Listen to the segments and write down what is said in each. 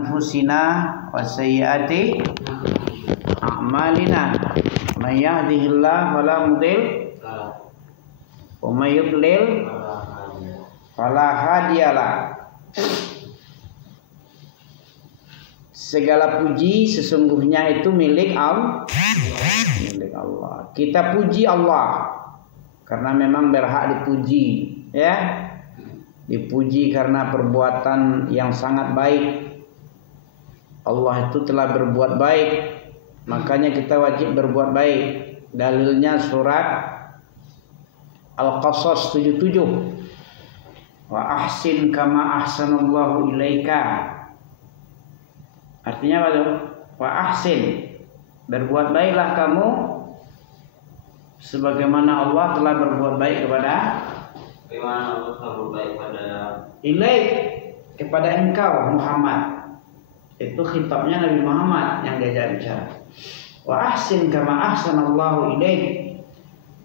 anfusina wa sayyiati a'malina may yahdihillahu fala mudhill wa may yudlil fala hadiyalah. Segala puji sesungguhnya itu milik Allah. Kita puji Allah karena memang berhak dipuji, ya. Dipuji karena perbuatan yang sangat baik. Allah itu telah berbuat baik, makanya kita wajib berbuat baik. Dalilnya surat Al-Qasas 77. Wa ahsin kama ahsanallahu ilaika. Artinya apa tuh? Wa ahsin, berbuat baiklah kamu sebagaimana Allah telah berbuat baik kepada ilaik, kepada engkau Muhammad. Itu khitabnya Nabi Muhammad yang diajak bicara. Wa ahsin kama ahsanallahu ilaik.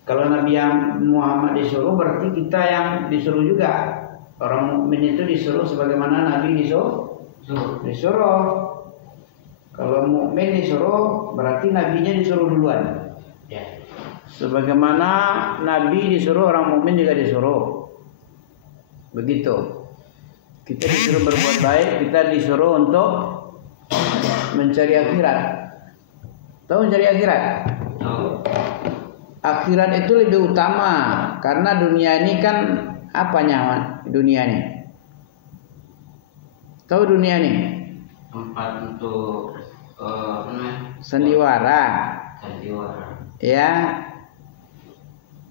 Kalau Nabi Muhammad disuruh, berarti kita yang disuruh juga. Orang mukmin itu disuruh sebagaimana Nabi disuruh. Kalau mukmin disuruh, berarti nabinya disuruh duluan. Ya. Sebagaimana Nabi disuruh, orang mukmin juga disuruh. Begitu. Kita disuruh berbuat baik, kita disuruh untuk mencari akhirat. Tahu mencari akhirat? Akhirat itu lebih utama karena dunia ini kan apanya dunia ini? Tahu dunia ini? Tempat untuk sandiwara. Ya.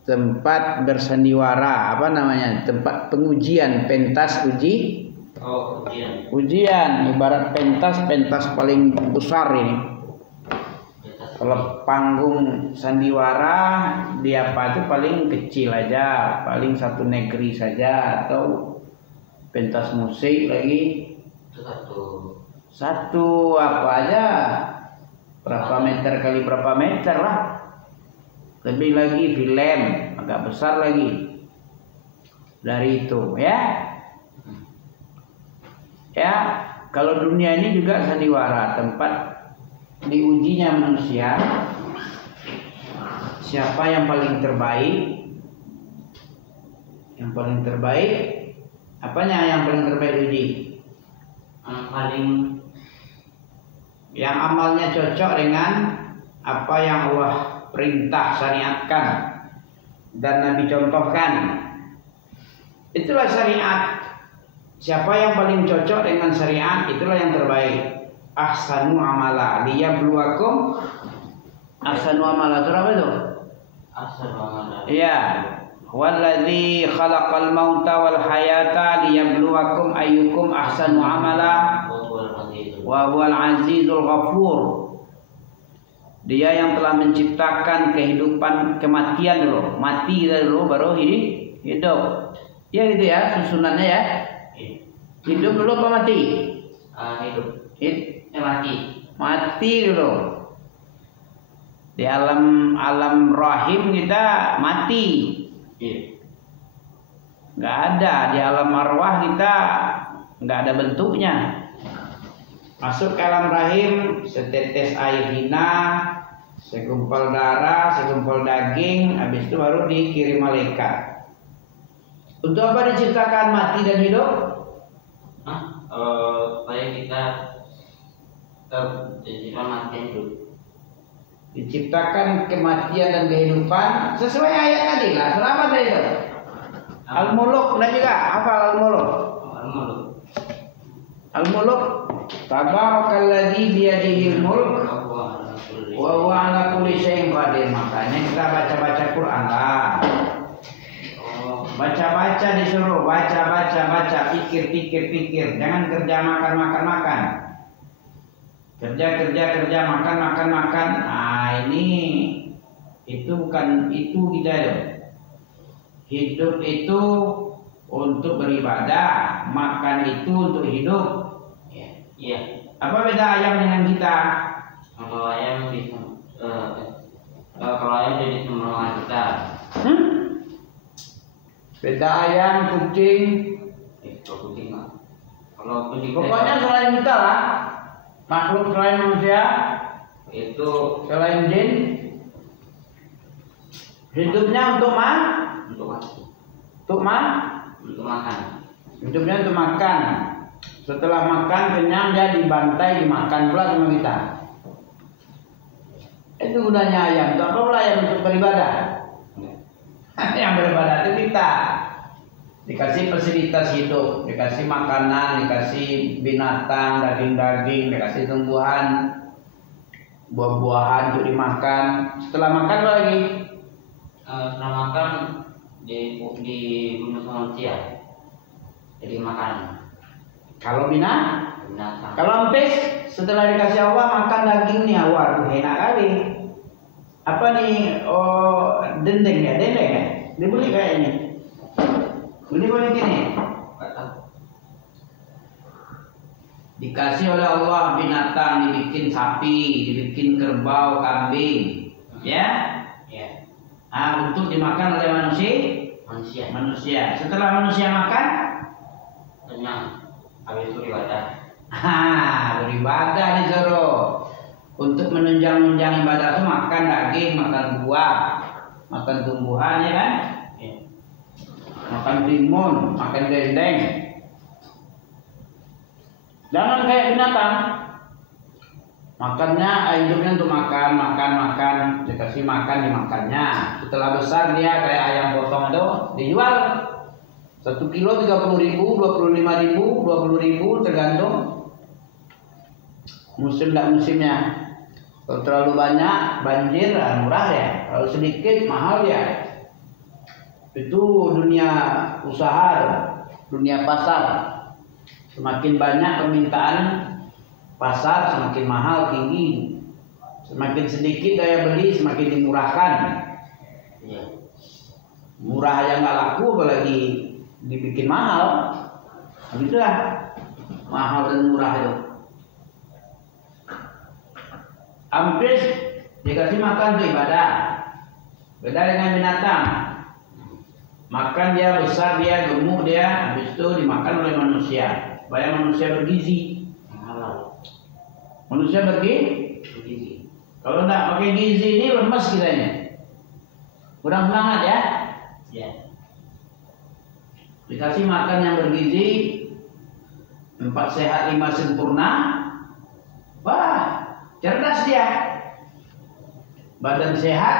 Tempat bersandiwara, apa namanya? Tempat pengujian, pentas uji. Ujian, ibarat pentas paling besar ini. Kalau panggung sandiwara dia apa itu paling kecil aja, paling satu negeri saja, atau pentas musik lagi satu apa aja, berapa meter kali berapa meter lah. Lebih lagi film agak besar lagi dari itu, ya. Ya, kalau dunia ini juga sandiwara, tempat diujinya manusia. Siapa yang paling terbaik? Yang paling terbaik, apanya yang paling terbaik uji? Yang amalnya cocok dengan apa yang Allah perintah, syariatkan dan Nabi contohkan. Itulah syariat. Siapa yang paling cocok dengan syariat, itulah yang terbaik. Ahsanu amala liyabluwakum. Ahsanu amala itu apa itu? Ahsanu amala. Iya. Walladzi khalaqal mauta wal hayata liyabluwakum ayyukum ahsanu amala wa huwal azizul ghafur. Dia yang telah menciptakan kehidupan, kematian dulu, mati dulu baru hidup. Ya gitu ya susunannya ya. Hidup dulu apa mati? Mati dulu. Di alam rahim kita mati. Nggak ada. Di alam arwah kita nggak ada bentuknya. Masuk ke alam rahim, setetes air hina, segumpal darah, segumpal daging, habis itu baru dikirim malaikat. Untuk apa diciptakan mati dan hidup? Supaya kita diciptakan mati dan hidup. Diciptakan kematian dan kehidupan sesuai ayat tadi lah. Selamat dari itu. Al-Muluk dan juga hafal Al-Muluk. Al-Muluk. Tabarakalladzi biyadihil mulk wa huwa ala kulli syai'in qadir. Makanya kita baca Quran lah. Baca disuruh, baca, pikir. Jangan kerja makan. Kerja, makan. Ah, ini itu bukan itu kita itu. Hidup itu untuk beribadah, makan itu untuk hidup. Iya. Apa beda ayam dengan kita? Kalau ayam jadi semua kita. Beda ayam, kucing. Kucing mah. Kalau itu Pokoknya selain kita lah, makhluk selain manusia, itu selain jin, hidupnya untuk untuk mati, untuk untuk makan. hidupnya untuk makan. Setelah makan kenyang dia dibantai, dimakan pula sama kita. Itu gunanya ayam. Untuk apa pula ayam? Untuk beribadah. Yang beribadah itu kita. Dikasih fasilitas hidup, dikasih makanan, dikasih binatang, daging-daging, dikasih tumbuhan, buah-buahan untuk dimakan. Setelah makan apa lagi? Setelah makan dibunuh sama manusia, jadi makanan. Kalau Binatang. kalau empis setelah dikasih Allah makan dagingnya, waduh enak kali. Apa nih? Oh, dendeng ya? Dibeli kayaknya. Beli boleh gini. Dikasih oleh Allah binatang, dibikin sapi, dibikin kerbau, kambing, ya? Ya. Untuk dimakan oleh manusia. Setelah manusia makan, Kenyang. Habis itu beribadah. beribadah disuruh. Untuk menunjang ibadah itu makan daging, makan buah, makan tumbuhan, ya kan? Ya. Makan timun, makan dendeng. Jangan kayak binatang. Makannya, hidupnya untuk makan, dikasih makan dimakannya. Setelah besar dia kayak ayam potong itu dijual 1 kilo 30.000, 25.000, 20.000 tergantung musim dan musimnya. Kalau terlalu banyak banjir murah ya, kalau sedikit mahal ya. Itu dunia usaha, dunia pasar. Semakin banyak permintaan pasar, semakin mahal tinggi. Semakin sedikit daya beli, semakin dimurahkan. Ya. Murah aja nggak laku, apalagi dibikin mahal. Begitulah mahal dan murah itu. Hampir dikasih makan untuk ibadah. Beda dengan binatang. Makan dia besar, dia gemuk dia, habis itu dimakan oleh manusia. Supaya manusia bergizi. Manusia bergizi. Kalau enggak pakai gizi ini lemes kitanya. Kurang semangat ya. Ya. Dikasih makan yang bergizi, 4 sehat 5 sempurna. Wah, cerdas dia. Badan sehat,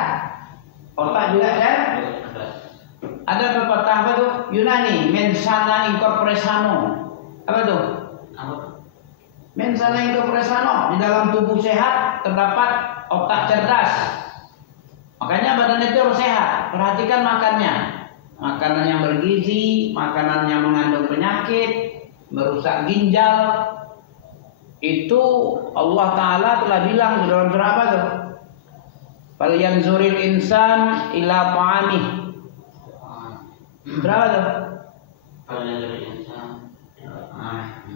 otak juga kan? Ada pepatah apa tuh? Yunani, mens sana in corpore sano. Apa tuh? Mens sana in corpore sano. Di dalam tubuh sehat terdapat otak cerdas. Makanya badan itu harus sehat. Perhatikan makannya. Makanan yang bergizi, makanan yang mengandung penyakit, merusak ginjal. Itu Allah Ta'ala telah bilang di dalam surah apa tuh? Fal yanzuril insan ila ta'amih. Berapa tuh?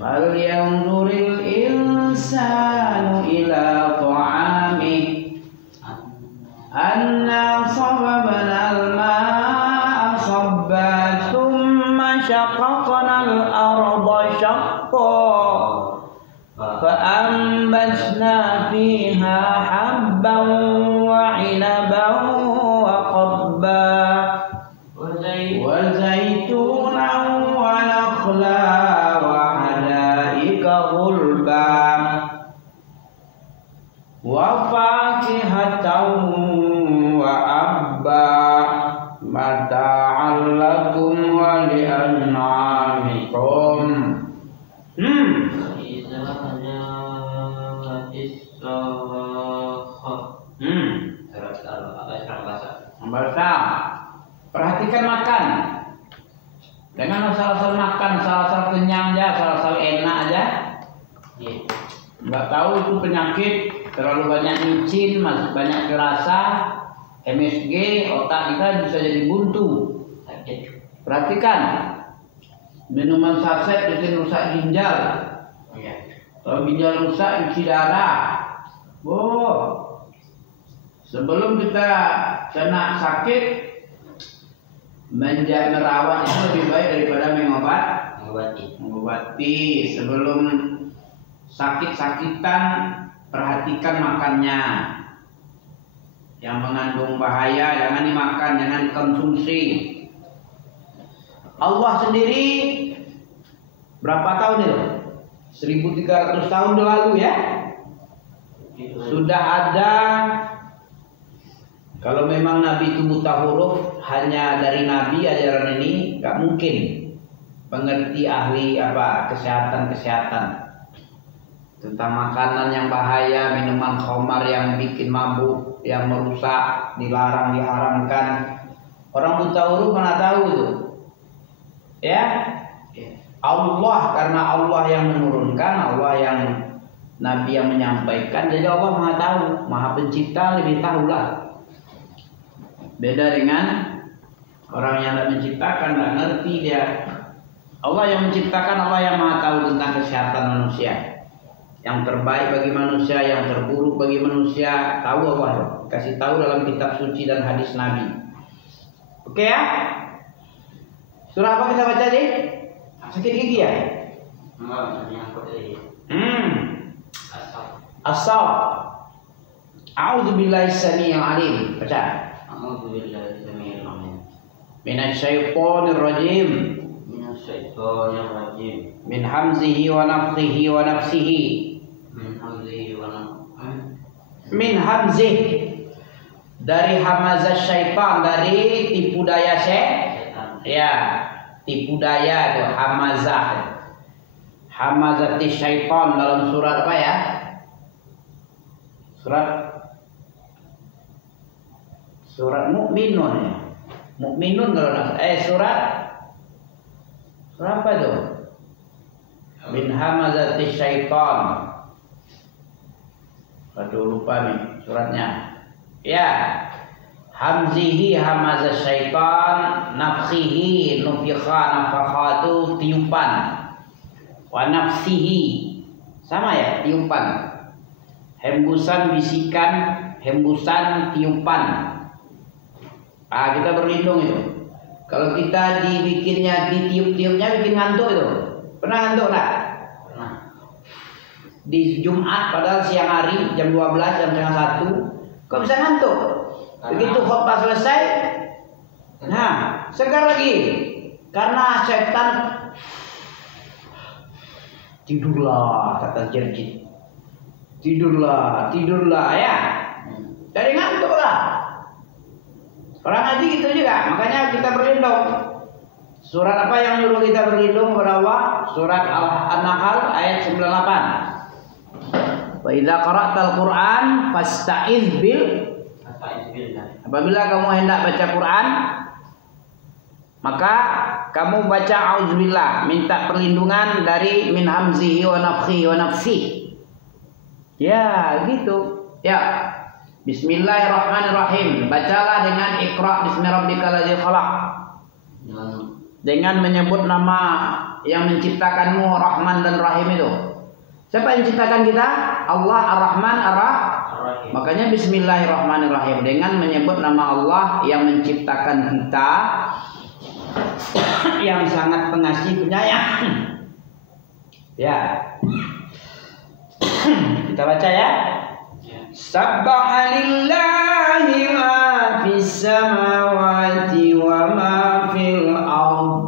Fal yanzuril insanu ila ta'amih. Anna sababna al-ma'a sabba thumma shaqaqna al-arda shaqqa فأنبتنا فيها حبا وعنبا وقبا وزيتونا ونخلا وحدائق غلبا وفاكهة وأبا متاعا لكم ولأنعامكم. Membaca. Perhatikan makan. Dengan asal-asal makan, asal-asal kenyang aja, asal-asal enak aja. Nggak tahu itu penyakit, terlalu banyak micin, banyak rasa, MSG, otak kita bisa jadi buntu. Perhatikan. Minuman saset bikin rusak ginjal. Kalau ginjal rusak isi darah. Sebelum kita kena sakit, merawat itu lebih baik daripada mengobat. Mengobati sebelum sakit-sakitan, perhatikan makannya. Yang mengandung bahaya jangan dimakan, jangan dikonsumsi. Allah sendiri berapa tahun itu? 1300 tahun lalu ya. Sudah ada. Kalau memang Nabi itu buta huruf, hanya dari Nabi ajaran ini nggak mungkin mengerti ahli kesehatan tentang makanan yang bahaya, minuman khamar yang bikin mabuk, yang merusak, dilarang, diharamkan. Orang buta huruf mana tahu itu? Ya, Allah, karena Allah yang menurunkan, Allah yang Nabi yang menyampaikan, jadi Allah Maha tahu, Maha Pencipta, lebih tahu lah. Beda dengan orang yang tidak menciptakan, tidak ngerti dia. Allah yang menciptakan, Allah yang Maha tahu tentang kesehatan manusia. Yang terbaik bagi manusia, yang terburuk bagi manusia, tahu Allah. Kasih tahu dalam kitab suci dan hadis Nabi. Oke ya? Surah apa kita baca tadi? Sakit gigi ya? As-Saff. A'udzubillahi samii'il 'aliim. Baca. A'udzubillahi samii'il 'aliim. Minasyaitonir rajim. Min hamzihi wa nafthihi wa nafsihi. Min hamzih, dari hamazah syaitan, dari tipu daya setan. Ya, tipu daya itu hamazah. Hamazati syaitan dalam surat apa ya? Surat Mukminun ya. Mukminun kalau surat apa itu? Min hamazati syaitan. Aduh lupa nih suratnya. Ya. Hamzihi hamazah syaitan, nafkhihi nufikha nafakhatu tiupan. Wa nafsihi sama ya, tiupan. Hembusan bisikan, hembusan tiupan. Kita berlindung itu. Kalau kita dibikinnya ditiup-tiupnya bikin ngantuk itu. Pernah ngantuk enggak? Pernah. Di Jumat padahal siang hari jam 12, jam setengah 1, kok bisa ngantuk? Begitu khotbah selesai, nah segar lagi. Karena setan tidurlah, kata Jerjit. Tidurlah ya. Jadi ngantuk lah. Orang ngaji gitu juga, makanya kita berlindung. Surat apa yang nyuruh kita berlindung kepada Allah? Surat An-Nahl ayat 98. Wa idza qara'tal Qur'an fasta'iz billah. Apabila kamu hendak baca Quran, maka kamu baca auzubillah, minta perlindungan dari min hamzihi wa nafthihi wa nafsi. Ya, gitu. Ya. Bismillahirrahmanirrahim. Bacalah dengan Iqra bismi rabbikal ladzi khalaq. Dengan menyebut nama yang menciptakanmu, Rahman dan Rahim itu. Siapa yang menciptakan kita? Allah Ar-Rahman Ar-Rahim. Makanya Bismillahirrahmanirrahim, dengan menyebut nama Allah yang menciptakan kita, yang sangat pengasih penyayang. Ya. Kita baca ya. Sabbaha lillahi ma fis samawati wa ma fil ard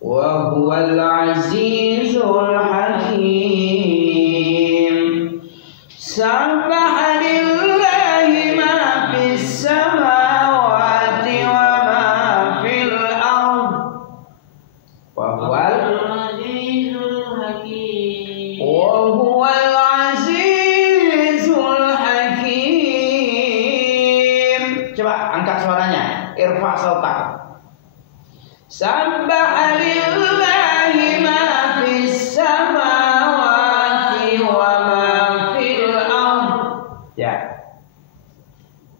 wa huwal azizul hakim. Sabbaha lillahi ma fis samawati wa ma fil ard wa huwal azizul hakim. Wa huwal azizul hakim. Coba angkat suaranya. Irfa sautak. Sabbaha lillahi ma fis samawati wa ma fil ard. Ya.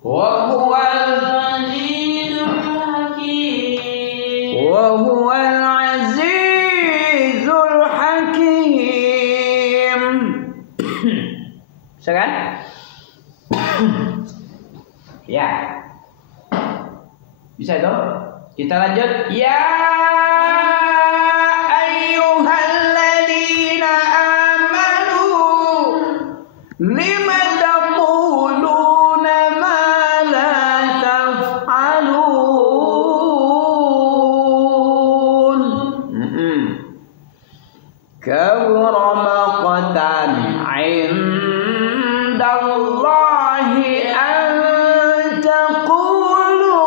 Wa huwal azizul hakim. Wa huwal azizul hakim. Bisa kan? Ya. Bisa itu? Kita lanjut. Ya Lima taquluna ma la taf'alun. Kabura maqtan 'indallahi an taqulu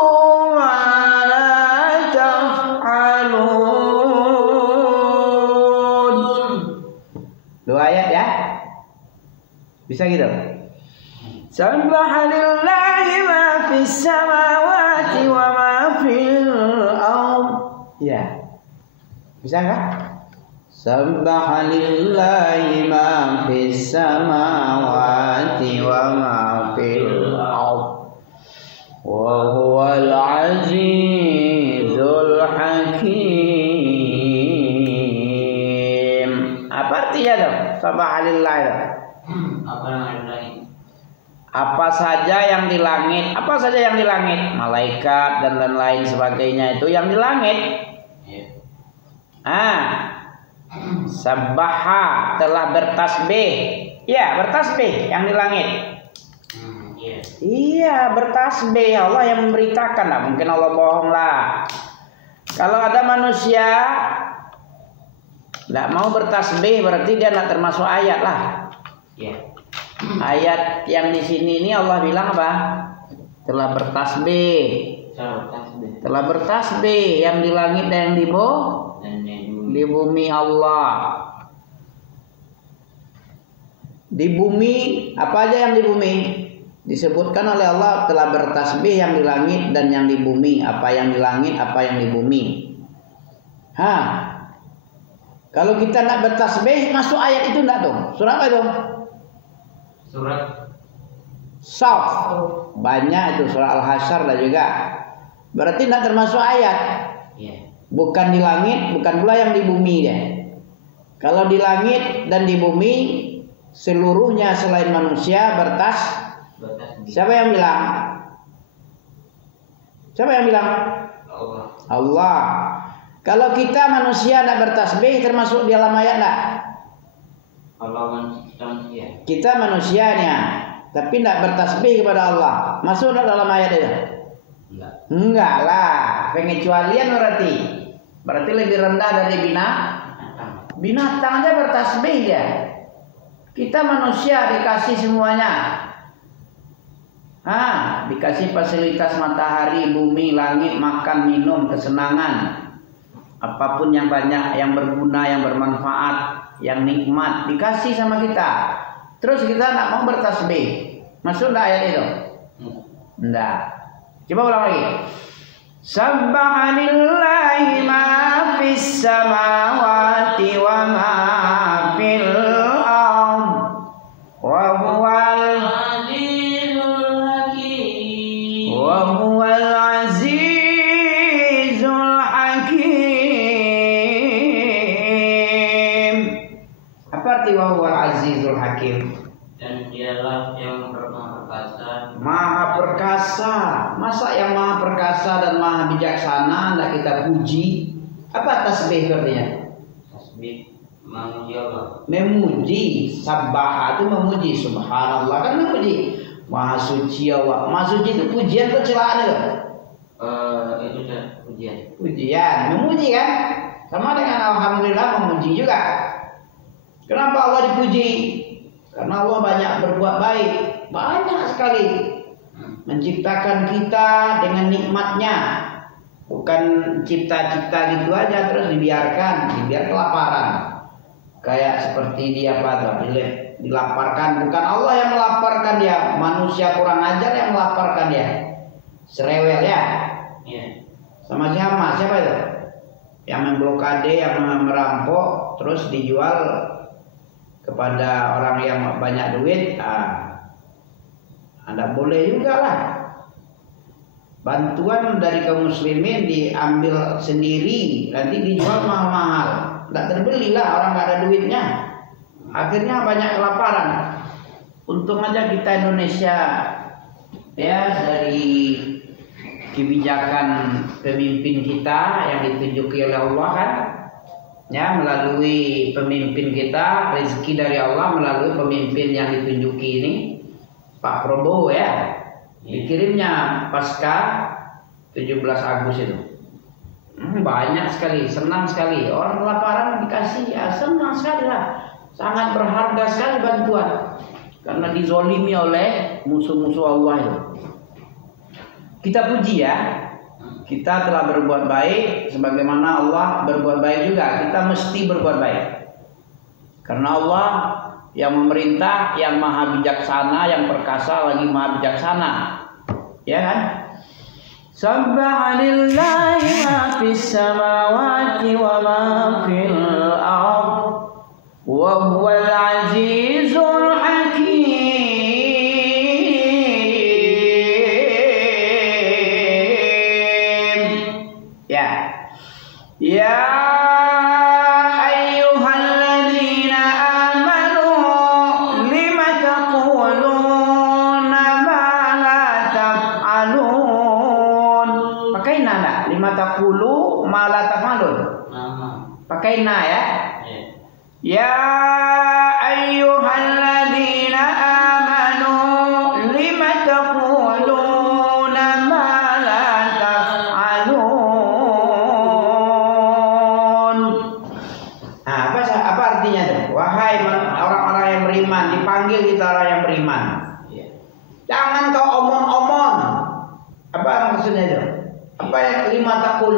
ma la taf'alun. Dua ayat ya. Bisa gitu. Subhanallahi ma fis samawati wa ma fil ard. Ya. Bisa enggak? Subhanallahi ma fis samawati wa ma fil ard. Wa huwal azizul hakim. Apa artinya dong? Subhanallahi. Apa saja yang di langit, apa saja yang di langit, malaikat dan lain sebagainya itu yang di langit. Sabbaha telah bertasbih. Ya, bertasbih yang di langit. Iya, bertasbih. Allah yang memberitakan lah. Mungkin Allah bohong lah. Kalau ada manusia tidak mau bertasbih, berarti dia tidak termasuk ayat lah. Ayat yang di sini ini Allah bilang apa? Telah bertasbih. Telah bertasbih yang di langit dan yang di bumi Allah. Di bumi, apa aja yang di bumi? Disebutkan oleh Allah telah bertasbih yang di langit dan yang di bumi. Apa yang di langit, apa yang di bumi. Kalau kita nak bertasbih, masuk ayat itu enggak dong? Surah apa dong? Surat Saf. Banyak itu surah Al-Hasyr lah juga. Berarti tidak termasuk ayat. Bukan di langit, bukan pula yang di bumi ya. Kalau di langit dan di bumi seluruhnya selain manusia bertasbih. Siapa yang bilang? Siapa yang bilang? Allah. Kalau kita manusia tidak bertasbih termasuk di dalam ayat enggak? Kita manusianya, tapi tidak bertasbih kepada Allah. Masuk dalam ayat itu? Enggak lah. Pengecualian berarti. Berarti lebih rendah dari binatang aja bertasbih ya. Kita manusia dikasih semuanya. Dikasih fasilitas matahari, bumi, langit, makan, minum, kesenangan. Apapun yang banyak, yang berguna, yang bermanfaat, yang nikmat dikasih sama kita. Terus kita nak mau bertasbih. Masuk enggak ayat itu? Enggak. Coba ulang lagi. Subhanallahi ma fis samawati wa ma fil ard. Wa huwal azizul hakim. Wa huwal azizul hakim. Apa arti wa huwal azizul hakim? Dan dialah yang perkasa. Maha perkasa. Masa yang maha perkasa dan maha bijaksana tidak kita puji? Apa tasbih artinya? Tasbih memuji Allah. Memuji. Sabbaha itu memuji. Subhanallah kan memuji. Maha suci Allah. Maha suci itu pujian atau celaan itu? Itu pujian. Pujian. Memuji kan? Sama dengan alhamdulillah memuji juga. Kenapa Allah dipuji? Karena Allah banyak berbuat baik. Banyak sekali. Menciptakan kita dengan nikmatnya. Bukan cipta-cipta gitu aja terus dibiarkan kelaparan. Kayak seperti dia dilaparkan. Bukan Allah yang melaparkan dia, manusia kurang ajar yang melaparkan dia. Serewel ya. Sama siapa? Siapa itu? Yang memblokade, yang merampok, terus dijual kepada orang yang banyak duit. Anda boleh juga lah. Bantuan dari kaum muslimin diambil sendiri, nanti dijual mahal-mahal. Tidak terbeli lah, orang nggak ada duitnya. Akhirnya banyak kelaparan. Untung aja kita Indonesia ya dari kebijakan pemimpin kita yang ditunjuki oleh Allah kan, Ya, melalui pemimpin kita, rezeki dari Allah melalui pemimpin yang ditunjuki ini, Pak Prabowo ya. Dikirimnya pasca 17 Agustus itu. Banyak sekali, senang sekali. Orang kelaparan dikasih, ya senang sekali lah. Sangat berharga sekali bantuan. Karena dizolimi oleh musuh-musuh Allah itu. Kita puji ya. Kita telah berbuat baik sebagaimana Allah berbuat baik juga. Kita mesti berbuat baik. Karena Allah yang memerintah, yang maha bijaksana, yang perkasa lagi maha bijaksana. Ya kan? Sabbaha lillahi ma fis samawati wa ma fil ardh wa huwal azizul hakim. Ya ayyuhalladzina amanu lima taquluna ma la taf'alun. Pakai na enggak? Lima taqulu ma la taf'alun. Pakai na ya. Ya ayyuhalladzina amanu lima taquluna ma la taf'alun. Wahai orang-orang yang beriman, dipanggil kita orang yang beriman. Jangan kau omong-omong. Apa maksudnya itu? Apa yang lima takul?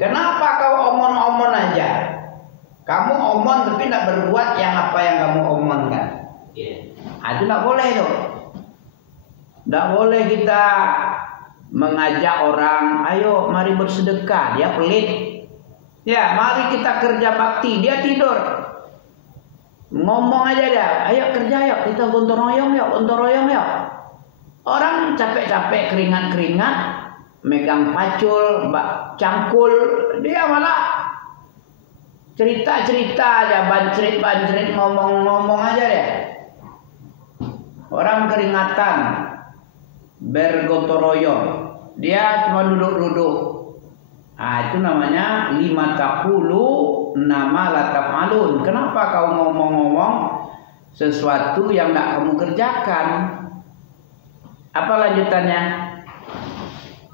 Kenapa kau omong-omong aja? Kamu omong tapi tidak berbuat yang apa yang kamu omongkan. Itu tidak boleh tuh. Tidak boleh kita mengajak orang, ayo mari bersedekah. Dia pelit. Ya, mari kita kerja bakti. Dia tidur. Ngomong aja dia. Ayo kerja yuk. Kita gotong royong yuk. Gotong royong yuk. Orang capek-capek keringat-keringat. Megang pacul, cangkul. Dia malah cerita-cerita aja. Bancrit-bancrit. Ngomong-ngomong aja dia. Orang keringatan. Bergotong royong. Dia cuma duduk-duduk. Itu namanya lima taqulu nama la taf'alun. Kenapa kau ngomong-ngomong sesuatu yang tidak kamu kerjakan? Apa lanjutannya?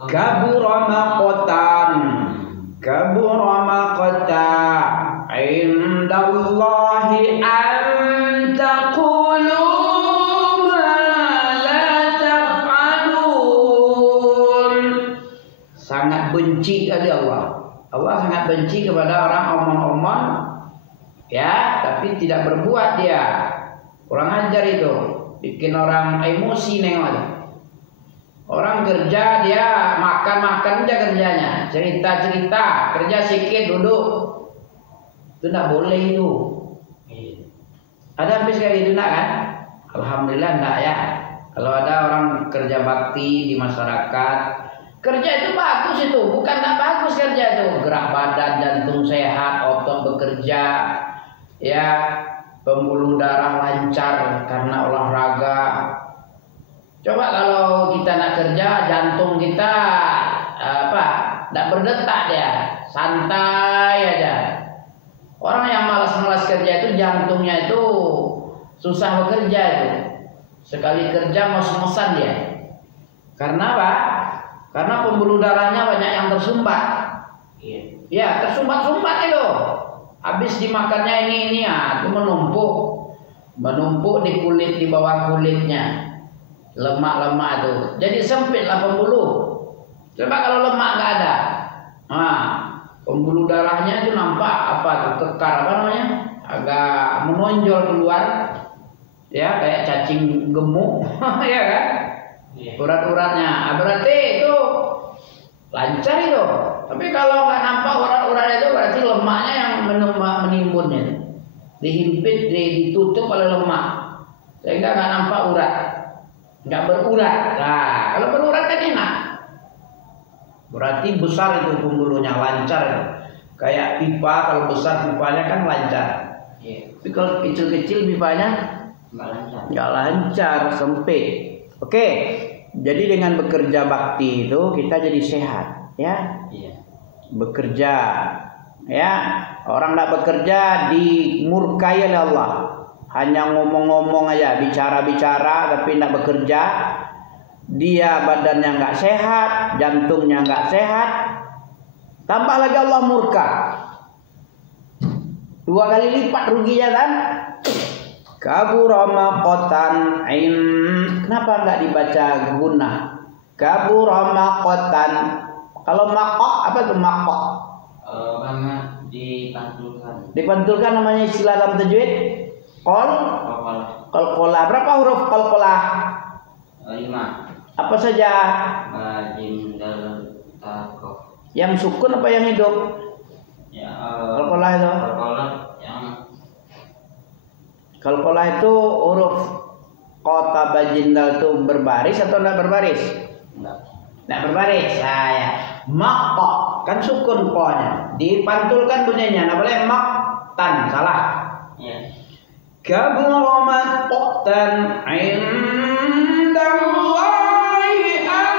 Kabura maqtan indallahi an taqulu ma la taf'alun. Sangat benci kali Allah. Allah sangat benci kepada orang omong-omong, ya, tapi tidak berbuat dia. Kurang ajar itu, bikin orang emosi nengok. Orang kerja dia makan aja kerjanya, cerita-cerita, kerja sikit duduk. Itu tidak boleh itu. Ada habis kayak gitu enggak kan? Alhamdulillah enggak ya. Kalau ada orang kerja bakti di masyarakat, kerja itu bagus itu, bukan tak bagus kerja itu. Gerak badan, jantung sehat, otot bekerja, ya, pembuluh darah lancar karena olahraga. Coba kalau kita nak kerja, jantung kita tak berdetak ya, santai aja. Orang yang malas-malas kerja itu jantungnya itu susah bekerja itu. Sekali kerja mos-mosan dia. Karena apa? Karena pembuluh darahnya banyak yang tersumbat. Ya, tersumbat-sumbat itu. Habis dimakannya ini ya, itu menumpuk di kulit, di bawah kulitnya. Lemak-lemak itu. Jadi sempitlah pembuluh. Coba kalau lemak nggak ada, pembuluh darahnya itu nampak kekar agak menonjol keluar, ya kayak cacing gemuk, ya kan? Urat-uratnya, berarti itu lancar itu. Tapi kalau nggak nampak urat-urat itu berarti lemaknya yang menimbunnya, dihimpit, ditutup oleh lemak, sehingga nggak nampak urat, nggak berurat. Nah, kalau berurat kan enak. Berarti besar itu pembuluhnya, lancar. Kayak pipa, kalau besar pipanya kan lancar. Tapi kalau kecil-kecil pipanya nggak lancar, sempit. Oke, jadi dengan bekerja bakti itu kita jadi sehat, ya. Bekerja Ya, orang tidak bekerja dimurkai oleh Allah. Hanya ngomong-ngomong aja, bicara-bicara tapi tidak bekerja. Dia badannya nggak sehat, jantungnya nggak sehat. Tambah lagi Allah murka. 2 kali lipat ruginya kan? Kabura maqatan in. Kenapa nggak dibaca gunah? Kabura maqatan. Kalau maqah apa tuh maqah? Karena dipantulkan. Dipantulkan namanya istilah dalam tajwid. Qalqalah. Berapa huruf qalqalah? 5. Apa saja? Jim, dal, ta, qaf. Yang sukun apa yang hidup? Ya, Qalqalah itu. Qalqalah itu huruf kota bajindal itu berbaris atau tidak berbaris? Tidak berbaris. Ya. Maqqa kan sukun ko-nya. Dipantulkan bunyinya. Nah boleh maqtan, salah. Ya. Kabura maqtan indallahi an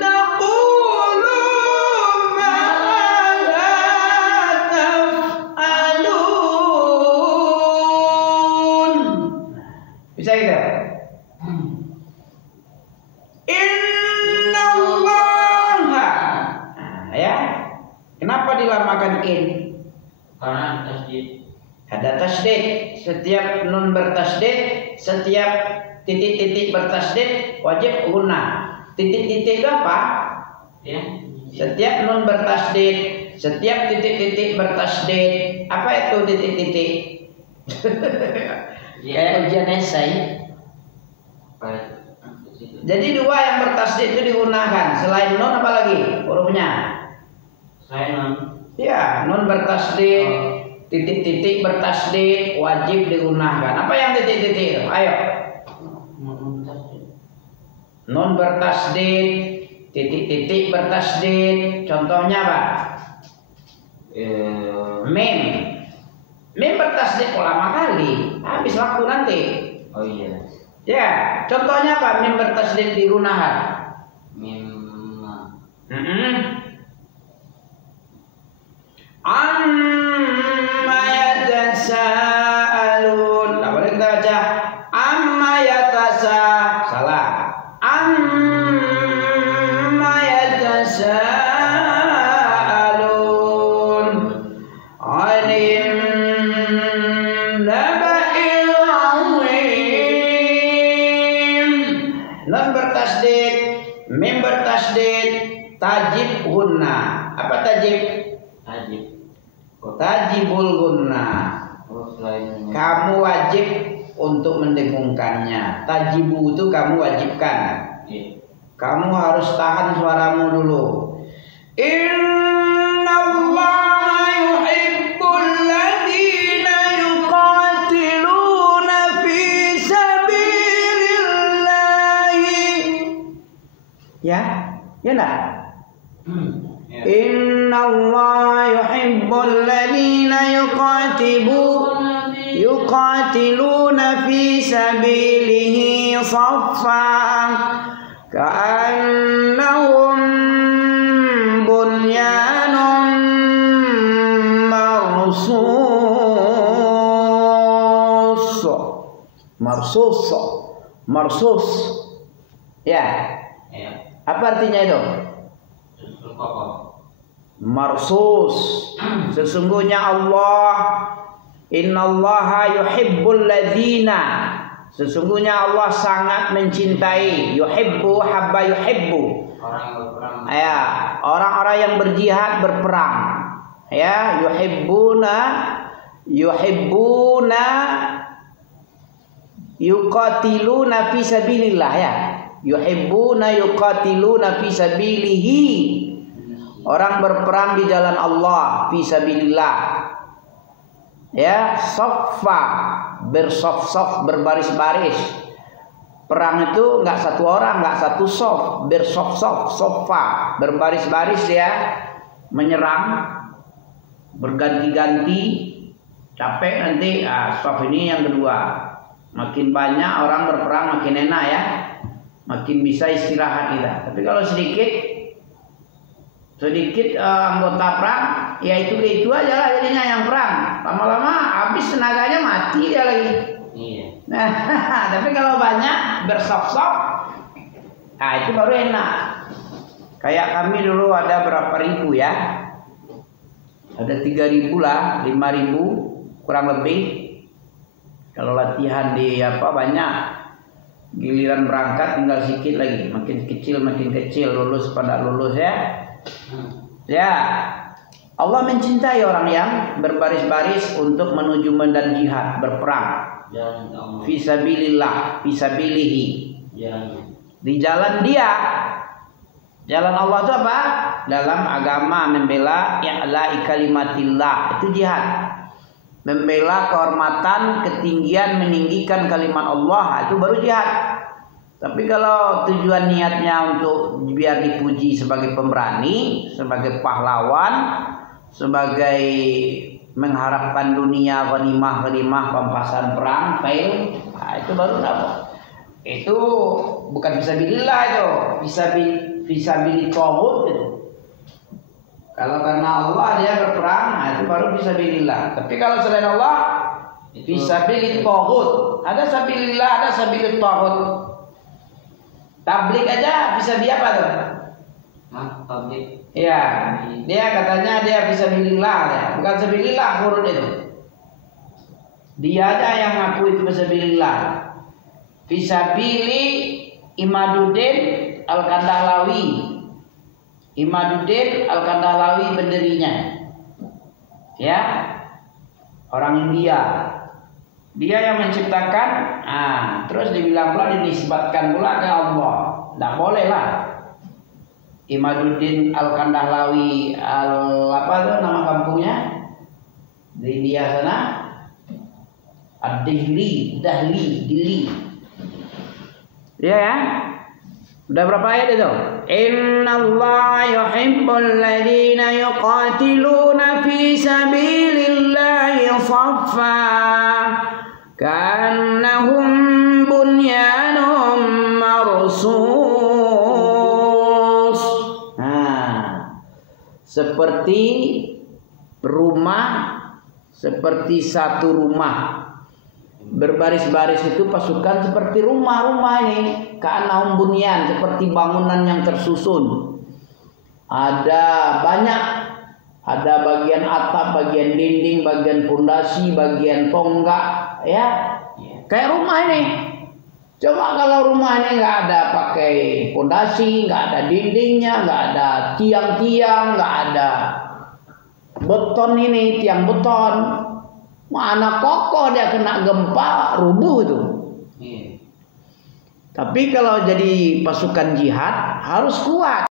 taqulu ma la taf'alun. Bisa gitu? Kenapa dilamakan in? Karena tasdid. Ada tasdid. Setiap nun bertasdid, setiap titik-titik bertasdid wajib gunnah. Titik-titik itu apa? Ya. Setiap nun bertasdid, setiap titik-titik bertasdid. Apa itu titik-titik? Kayak ujian esai. Jadi 2 yang bertasdid itu digunakan. Selain nun apa lagi hurufnya? Ya, nun bertasdid, titik-titik bertasdid wajib digunakan. Apa yang titik-titik? Ayo. Nun bertasdid, titik-titik bertasdid. Contohnya apa? Mim. Mim bertasdid lama kali. Habis waktu nanti. Oh iya. Ya, contohnya apa? Mim bertasdid digunakan. Mim. Amma yatasaalun. Nah, boleh kita baca amma salah. Amma yatasaalun. Alim naba'il azim. Nun bertasdid, mim bertasdid, tajib hunna. Apa tajib? Tajibul gunnah. Kamu wajib untuk mendengungkannya. Tajibu itu kamu wajibkan. Kamu harus tahan suaramu dulu. Innallaha yuhibbul ladzina yuqatiluna fi sabilillah. Ya? Ya enggak? Innallaha yuhibbul ladzina yuqatiluna fi sabilihi saffan ka'annahum bunyanun marsus. Ya. Apa artinya itu? Marsus. Sesungguhnya Allah, innallaha yuhibbul ladzina. Sesungguhnya Allah sangat mencintai. Yuhibbu habba yuhibbu. Ya, orang-orang yang berjihad berperang. Ya, yuhibbuna yuqatiluna fi sabilillah ya. Yuhibbuna yuqatiluna fi sabilihi. Orang berperang di jalan Allah fi sabilillah. Ya, saffa, bersof-sof, berbaris-baris. Perang itu enggak satu orang, enggak satu sof, bersof-sof, soffa, berbaris-baris ya, menyerang, berganti-ganti, capek nanti, sof ini yang kedua. Makin banyak orang berperang makin enak ya, makin bisa istirahat kita. Tapi kalau sedikit, sedikit anggota perang, ya itu aja lah jadinya yang perang. Lama-lama habis tenaganya mati dia lagi. Iya. Nah, tapi kalau banyak bersop-sop, nah itu baru enak. Kayak kami dulu ada berapa ribu ya? Ada 3.000 lah, 5.000 kurang lebih. Kalau latihan di banyak, giliran berangkat tinggal sedikit lagi, makin kecil, lulus pada lulus ya. Ya, Allah mencintai orang yang berbaris-baris untuk menuju medan jihad, berperang. Fisabilillah, fisabilihi. Di jalan dia. Jalan Allah itu apa? Dalam agama membela i'la'i kalimatillah, itu jihad. Membela kehormatan, ketinggian, meninggikan kalimat Allah, itu baru jihad. Tapi kalau tujuan niatnya untuk biar dipuji sebagai pemberani, sebagai pahlawan, sebagai mengharapkan dunia ghanimah, pampasan perang, fail, nah itu baru dapat. Itu bukan fisabilillah itu, fisabilit tauhid itu. Kalau karena Allah dia berperang, nah itu baru fisabilillah. Tapi kalau selain Allah, fisabilit tauhid. Ada sabilillah, ada sabilit tauhid. Tablik aja bisa dia apa tuh? Tablik. Iya, dia katanya dia bisa fisabilillah ya, bukan sabilillah huruf itu. Dia aja yang ngaku itu fisabilillah. Fisabili Imaduddin Al-Kandahlawi. Imaduddin Al-Kandahlawi pendirinya. Ya. Orang India. Dia yang menciptakan, terus dibilang pula dinisbatkan pula ke Allah. Tidak boleh lah. Imaduddin Al-Kandahlawi apa tuh nama kampungnya? Di India sana. Ad-Dihli, Dili. Ya. Udah berapa ayat itu? Innallaha yuhibbul ladzina yuqatiluna fi sabilillahi shaffa ka'annahum bunyanun marsus. Seperti rumah, seperti satu rumah. Berbaris-baris itu pasukan seperti rumah-rumah ini. Ka'annahum bunyan, seperti bangunan yang tersusun. Ada banyak. Ada bagian atap, bagian dinding, bagian pondasi, bagian tonggak, ya. Kayak rumah ini. Coba kalau rumah ini nggak ada pakai pondasi, nggak ada dindingnya, nggak ada tiang-tiang, nggak ada beton ini, tiang beton. Mana kokoh dia kena gempa, rubuh itu. Tapi kalau jadi pasukan jihad harus kuat.